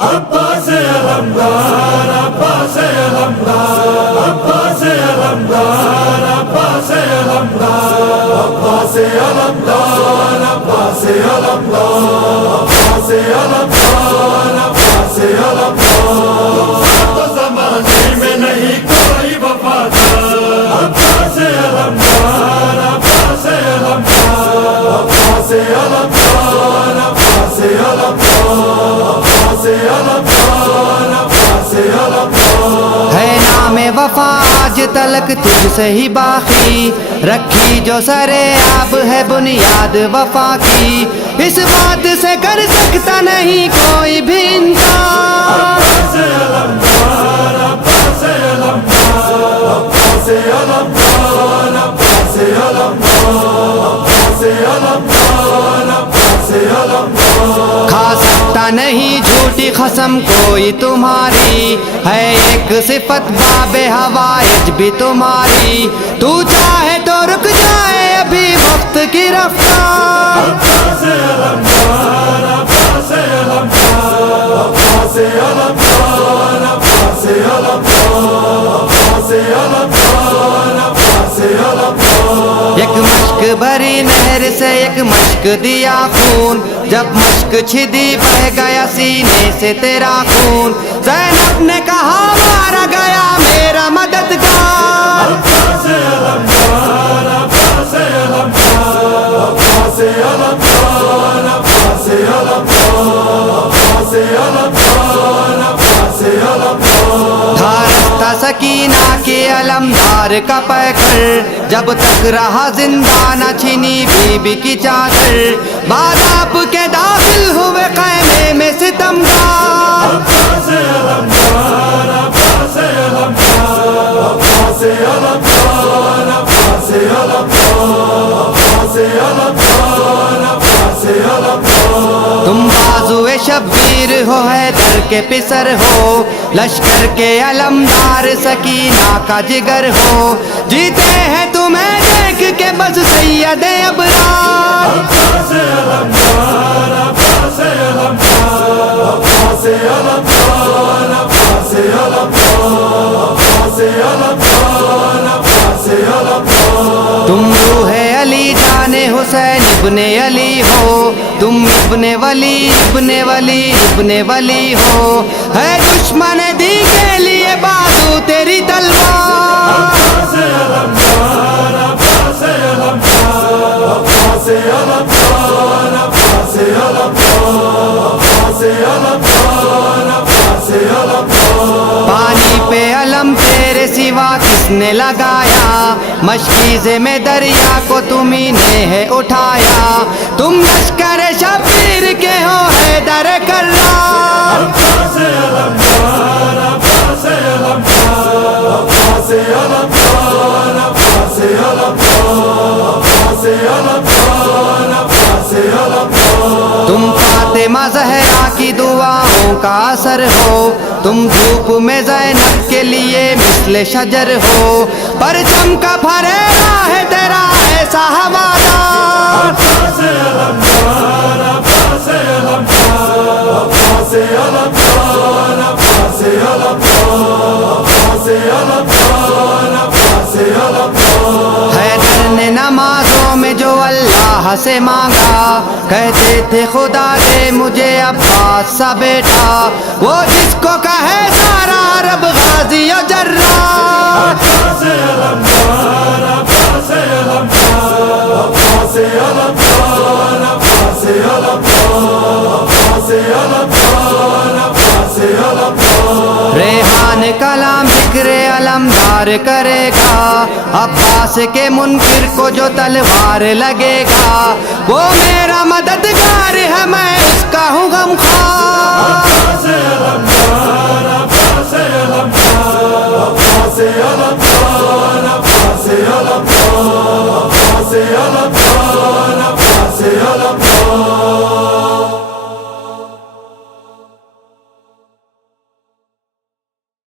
عباس علمدار عباس علمدار عباس علمدار عباس علمدار عباس علمدار عباس علمدار عباس علمدار عباس علمدار تو زمانے میں نہیں کوئی وفادار عباس علمدار عباس علمدار عباس علمدار عباس علمدار ہے نام وفا آج تلک تجھ سے ہی باقی، رکھی جو سرے آب ہے بنیاد وفا کی، اس بات سے کر سکتا نہیں کوئی بھی انکار۔ عباس علمدار عباس علمدار عباس علمدار عباس علمدار عباس علمدار عباس علمدار کھا سکتا نہیں جھوٹی قسم کوئی تمہاری، ہے ایک صفت باب ہوائج بھی تمہاری، تو چاہے تو رک جائے ابھی وقت کی رفتار۔ عباس علمدار عباس علمدار عباس علمدار عباس علمدار عباس علمدار عباس علمدار ایک مشک بھری نہر سے ایک مشک دیا خون، جب مشک چھدی بہہ گیا سینے سے تیرا خون، زینب نے کہا مارا گیا میرا مددگار۔ عباس علمدار عباس علمدار عباس علمدار عباس علمدار عباس علمدار عباس علمدار تھا رستہ سکینہ کے علمدار کا پیکر، جب تک رہا زندہ نہ چھنی بی بی کی چادر، بعد آپ کے داخل ہوئے خیمے میں ستمگار۔ عباس علمدار عباس علمدار عباس علمدار عباس علمدار عباس علمدار عباس علمدار تم بازوئے شبیر ہو حیدر کے پسر ہو، لشکر کے علمدار سکینہ کا جگر ہو، جیتے ہیں تمہیں دیکھ کے بس سید ابرار۔ عباس علمدار عباس علمدار عباس علمدار عباس علمدار عباس علمدار عباس علمدار تم روح علی جان حسین ابن علی ہو، تم ابن ولی ابن ولی ابن ولی ہو، ہے دشمن دی کے لیے بازو تیری تلوار۔ عباس علمدار عباس علمدار عباس علمدار عباس علمدار عباس علمدار عباس علمدار پانی پہ علم تیرے سوا کس نے لگایا، مشکیزے میں دریا کو تمہیں نے ہے اٹھایا، تم لشکر شبیر کے ہو حیدر کرار۔ عباس علمدار عباس علمدار عباس علمدار عباس علمدار عباس علمدار عباس علمدار تم فاطمہ زہرا کی دعاؤں کا اثر ہو، تم دھوپ میں زینب کے لیے مثل شجر ہو، پرچم کا پھریرا ہے تیرا ایسا ہوادار۔ عباس علمدار عباس علمدار عباس علمدار عباس علمدار عباس علمدار عباس علمدار حیدر نے نمازوں میں جو اللہ سے مانگا، کہتے تھے خدا دے مجھے عباس سا بیٹا، وہ جس کو کہے سارا عرب غازی و جرار۔ عباس علمدار عباس علمدار عباس علمدار عباس علمدار عباس علمدار عباس علمدار ریحان کلام ذکر علمدار کرے گا، عباس کے منکر کو جو تلوار لگے گا، وہ میرا مددگار ہے میں اس کا ہوں غمخوار۔ عباس علمدار عباس علمدار عباس علمدار عباس علمدار عباس علمدار